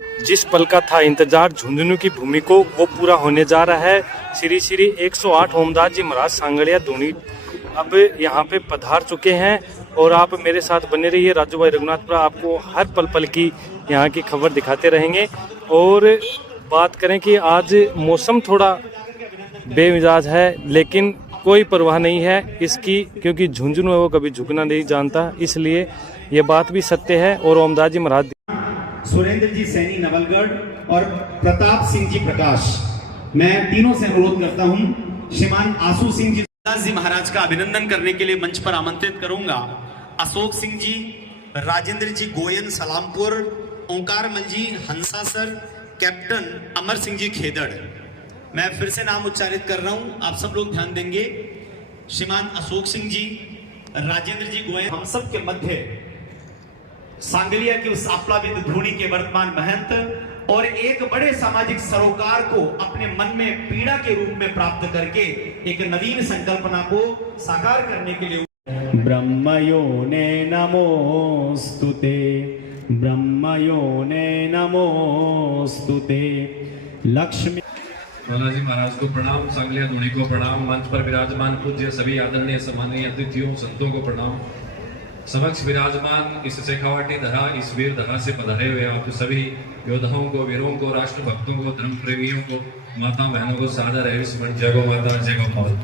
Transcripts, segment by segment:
जिस पल का था इंतजार झुंझुनू की भूमि को, वो पूरा होने जा रहा है। श्री श्री 108 ओमदास जी महाराज सांगड़िया धूनी अब यहाँ पे पधार चुके हैं और आप मेरे साथ बने रहिए। राजू भाई रघुनाथपुरा आपको हर पल पल की यहाँ की खबर दिखाते रहेंगे। और बात करें कि आज मौसम थोड़ा बेमिजाज है, लेकिन कोई परवाह नहीं है इसकी, क्योंकि झुंझुनू है वो कभी झुकना नहीं जानता, इसलिए ये बात भी सत्य है। और ओमदास जी महाराज सुरेंद्र जी सैनी नवलगढ़ और प्रताप सिंह जी प्रकाश, मैं तीनों से अनुरोध करता हूं। श्रीमान आशु सिंह जी दास जी महाराज का अभिनंदन करने के लिए मंच पर आमंत्रित करूंगा। अशोक सिंह जी, राजेंद्र जी गोयन सलामपुर, ओंकार मल जी हंसा सर, कैप्टन अमर सिंह जी खेदड़। मैं फिर से नाम उच्चारित कर रहा हूं, आप सब लोग ध्यान देंगे। श्रीमान अशोक सिंह जी, राजेंद्र जी गोयन, हम सब के मध्य सांगलिया की उस आप्लावित धूनी के वर्तमान महंत और एक बड़े सामाजिक सरोकार को अपने मन में पीड़ा के रूप में प्राप्त करके एक नवीन संकल्पना को साकार करने के लिए ब्रह्मयोने नमोस्तुते, ब्रह्मयोने नमोस्तुते। लक्ष्मी बालाजी महाराज को प्रणाम, सांगलिया धूनी को प्रणाम, मंच पर विराजमान पूज्य सभी आदरणीय सम्माननीय अतिथियों संतों को प्रणाम। समक्ष विराजमान इस शेखावाटी धरा, इस वीर धरा से पधारे हुए आप सभी योद्धाओं को, वीरों को, राष्ट्र भक्तों को, धर्म प्रेमियों को, माता बहनों को सादर है स्मरण। जय गौ माता, जय गौ माता।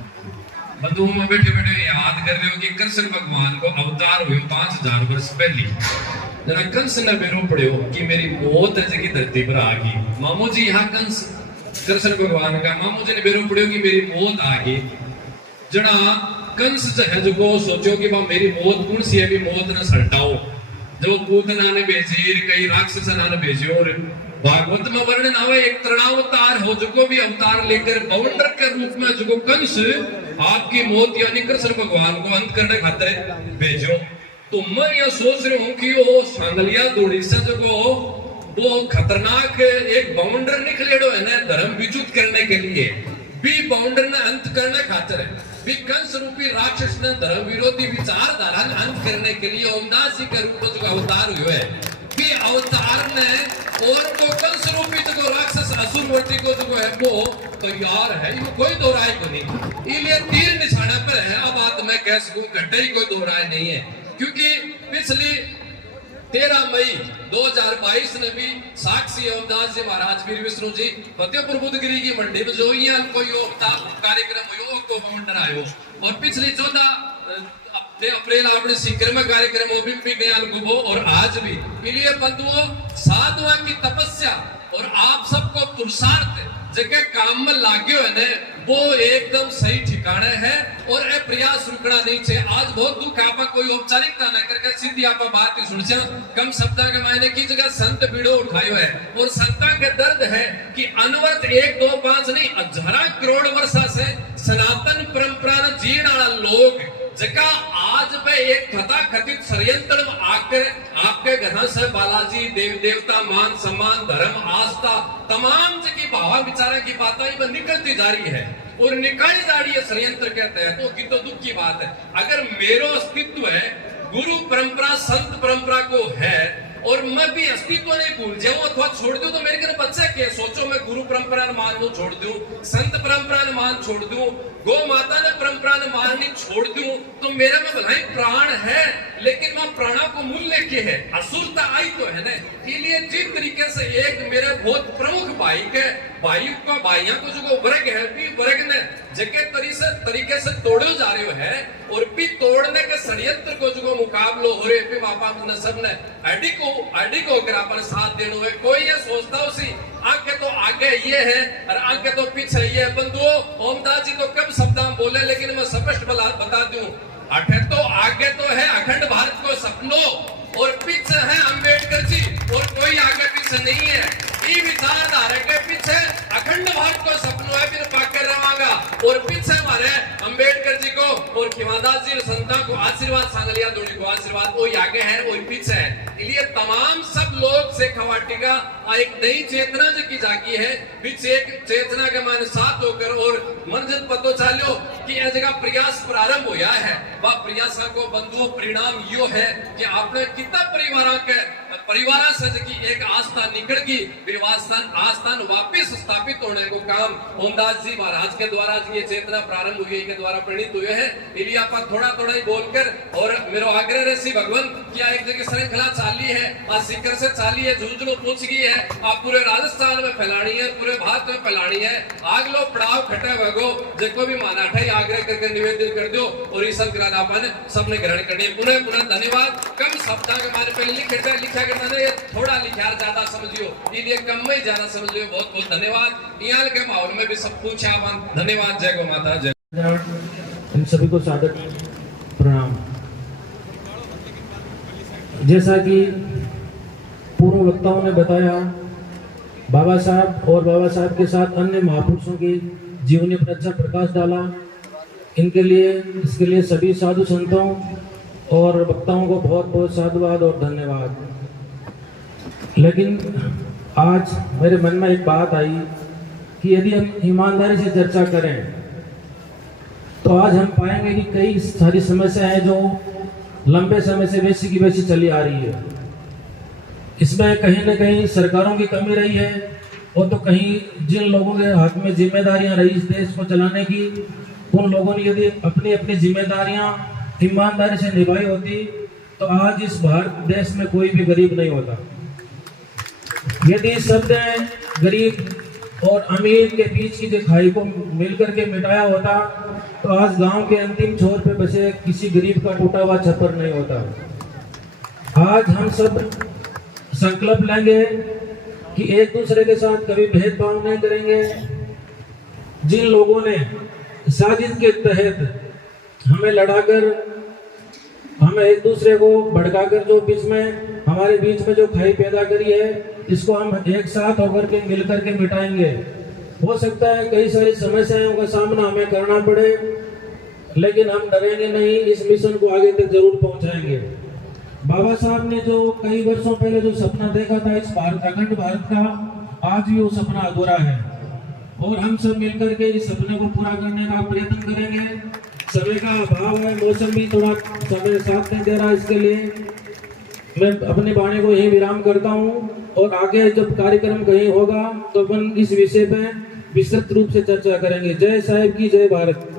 बंधुओं में बैठे बैठे याद कर रहे हो कि कृष्ण भगवान को अवतार हुए 5000 वर्ष पहले। जरा कंस ने बेरो पड़े कि मेरी मौत है जगह धरती पर आ गई। मामू जी यहाँ कंस कृष्ण भगवान का मामू जी ने बेरो पड़े कि मेरी मौत आ गई। जना कंस है जो को सोचो कि मेरी मौत कौन सी है, भी मौत न सल्टाओ। जो पूतना ने भेजी, कई राक्षस ने भेजे, और भागवत में वर्णन आवे एक तृणावतार हो जो को भी अवतार लेकर बवंडर के रूप में जो कंस आपकी मौत यानी कृष्ण भगवान को अंत करने खातिर भेजो। तो मैं यह सोच रहा हूँ कि वो सांगलिया धूनी से जो वो खतरनाक एक बाउंडर निकलेडो है ना धर्म विच्युत करने के लिए, भी बाउंडर ने अंत करने खातिर है, भी कंस रूपी राक्षस ने धर्म विरोधी विचारधारा ने अंत करने के लिए ओमदास जी के रूप में जो अवतार हुए है, भी अवतार ने और को कंस रूपी जो राक्षस असुरवती को जो है वो तैयार है, ये कोई दो राय को नहीं। इसलिए तीर निशाना पर है। अब बात मैं कह सकूं घटे ही कोई दो राय नहीं है, क्योंकि पिछली 13 मई 2022 ने भी साक्षी ओमदास जी महाराज वीर विष्णु जी फतेहपुर बुद्धगिरी की मंडी में जो ही कोई कार्यक्रम हुआ तो बाउंडर आयो, और पिछली 14 अप्रैल आपने सीकर में कार्यक्रम भी गया गुबो, और आज भी। इसलिए बंधुओं, साधुआ की तपस्या और आप सबको पुरुषार्थ जगह काम में लाग्यो है ने वो एकदम सही ठिकाने है, और ये प्रयास रुकना नहीं चाहिए। आज बहुत दुख आपा कोई औपचारिकता न करके सीधी आपा बात ही सुनचा कम शब्दा के मायने की जगह संत बीड़ो उठायो है, और संता के दर्द है कि अनवरत 1 2 5 नहीं 1000 करोड़ वर्षा से सनातन परंपरा न जीण वाला लोग जगह आज पे एक कथा कथित षड्यंत्र में आकर आपके घर से बालाजी देव देवता मान सम्मान धर्म आस्था तमाम की भावा विचारा की बातें निकलती जा रही है और निकाली जा रही है षड्यंत्र के तहत। तो की तो दुख की बात है। अगर मेरो अस्तित्व है गुरु परंपरा संत परंपरा को है और मैं भी अस्तित्व नहीं भूल जाऊं अथवा छोड़ दूं, तो मेरे घर बच्चा क्या सोचो मैं गुरु परंपरा ने मान लो छोड़ दूं, संत परंपरा ने मान छोड़ दूं, गौ माता ने परंपरा ने माननी छोड़ दूं, तो मेरा में भलाई प्राण है, लेकिन मैं प्राणा को मूल्य के है असुरता आई तो है ना। इसलिए जिस तरीके से एक मेरे बहुत प्रमुख भाई को भाइयों को जो वर्ग है भी वर्ग ने जगह तरीके से तोड़े जा रहे है, और भी तोड़ने के षड्यंत्र को जो मुकाबलो हो रहे पे बापा ने सब ने अड़ी को पर साथ देनो है। कोई ये सोचता उसी आगे तो आगे ये है और आगे तो पीछे ये है। बंधुओं, ओमदास जी तो कब शब्द बोले, लेकिन मैं स्पष्ट बता दूं, आगे तो है अखंड भारत को सपनों, और पीछे है अंबेडकर जी, और कोई आगे पीछे नहीं है। ये विचारधारा के पीछे अखंड भारत को सपनों है, फिर पाकर रवागा, और पीछे हमारे अंबेडकर जी को और खिमादास जी संता को आशीर्वाद, सांगलिया धूनी को आशीर्वाद, वो आगे है वो पीछे है। इसलिए तमाम सब लोग से खवाटी का एक नई चेतना की जागी है, बीच एक चेतना के मान साथ होकर और मन जन पतो चालो कि यह जगह प्रयास प्रारंभ होया है, वह प्रयास को बंधुओं परिणाम यो है कि आपने कितना परिवार के परिवार से की एक आस्था निकल की आस्थान वापिस स्थापित होने को काम ओमदास जी महाराज के द्वारा ये चेतना प्रारंभ हुई के द्वारा प्रणीत हुए हैं। इलिया पर थोड़ा थोड़ा ही बोलकर और मेरा आग्रह रहे सी भगवान क्या एक जगह श्रृंखला चाली है और सिकर से चाली है जूझ लो पूछ गई है आप पूरे राजस्थान में फैलानी है पूरे भारत में फैलानी है। आग लो पड़ाव खटे भगो जिसको भी माना था आग्रह करके निवेदन कर दो और इस अपन सबने ग्रहण करनी। पुनः पुनः धन्यवाद। कम शब्द के हमारे पहले लिखा करता नहीं थोड़ा लिखा ज्यादा समझियो इसलिए कम में ज्यादा समझ लियो। बहुत बहुत धन्यवाद। यहाँ के माहौल में भी सब कुछ धन्यवाद। जय गौ माता जय। इन सभी को सादर प्रणाम। जैसा कि पूर्व वक्ताओं ने बताया बाबा साहब और बाबा साहब के साथ अन्य महापुरुषों की जीवनी पर अच्छा प्रकाश डाला। इसके लिए सभी साधु संतों और वक्ताओं को बहुत बहुत साधुवाद और धन्यवाद। लेकिन आज मेरे मन में एक बात आई कि यदि हम ईमानदारी से चर्चा करें तो आज हम पाएंगे कि कई सारी समस्याएं हैं जो लंबे समय से वैसी की वैसी चली आ रही है। इसमें कहीं न कहीं सरकारों की कमी रही है और तो कहीं जिन लोगों के हाथ में जिम्मेदारियां रही इस देश को चलाने की उन लोगों ने यदि अपनी अपनी जिम्मेदारियां ईमानदारी से निभाई होती तो आज इस भारत देश में कोई भी गरीब नहीं होता। यदि शब्द गरीब और अमीर के बीच की जो खाई को मिलकर के मिटाया होता तो आज गांव के अंतिम छोर पे बसे किसी गरीब का टूटा हुआ छप्पर नहीं होता। आज हम सब संकल्प लेंगे कि एक दूसरे के साथ कभी भेदभाव नहीं करेंगे। जिन लोगों ने साजिश के तहत हमें लड़ाकर हमें एक दूसरे को भड़काकर जो हमारे बीच में जो खाई पैदा करी है इसको हम एक साथ होकर के मिलकर के मिटाएंगे। हो सकता है कई सारी समस्याओं का सामना हमें करना पड़े लेकिन हम डरेंगे नहीं, इस मिशन को आगे तक जरूर पहुंचाएंगे। बाबा साहब ने जो कई वर्षों पहले जो सपना देखा था इस अखंड भारत का, आज भी वो सपना अधूरा है और हम सब मिलकर के इस सपने को पूरा करने का प्रयत्न करेंगे। समय का अभाव है, मौसम भी थोड़ा समय साथ नहीं दे रहा, इसके लिए मैं अपनी वाणी को यही विराम करता हूँ और आगे जब कार्यक्रम कहीं होगा तो अपन इस विषय पे विस्तृत रूप से चर्चा करेंगे। जय साहिब की जय भारत।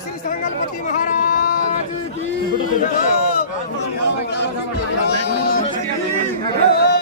श्री संगलपति महाराज की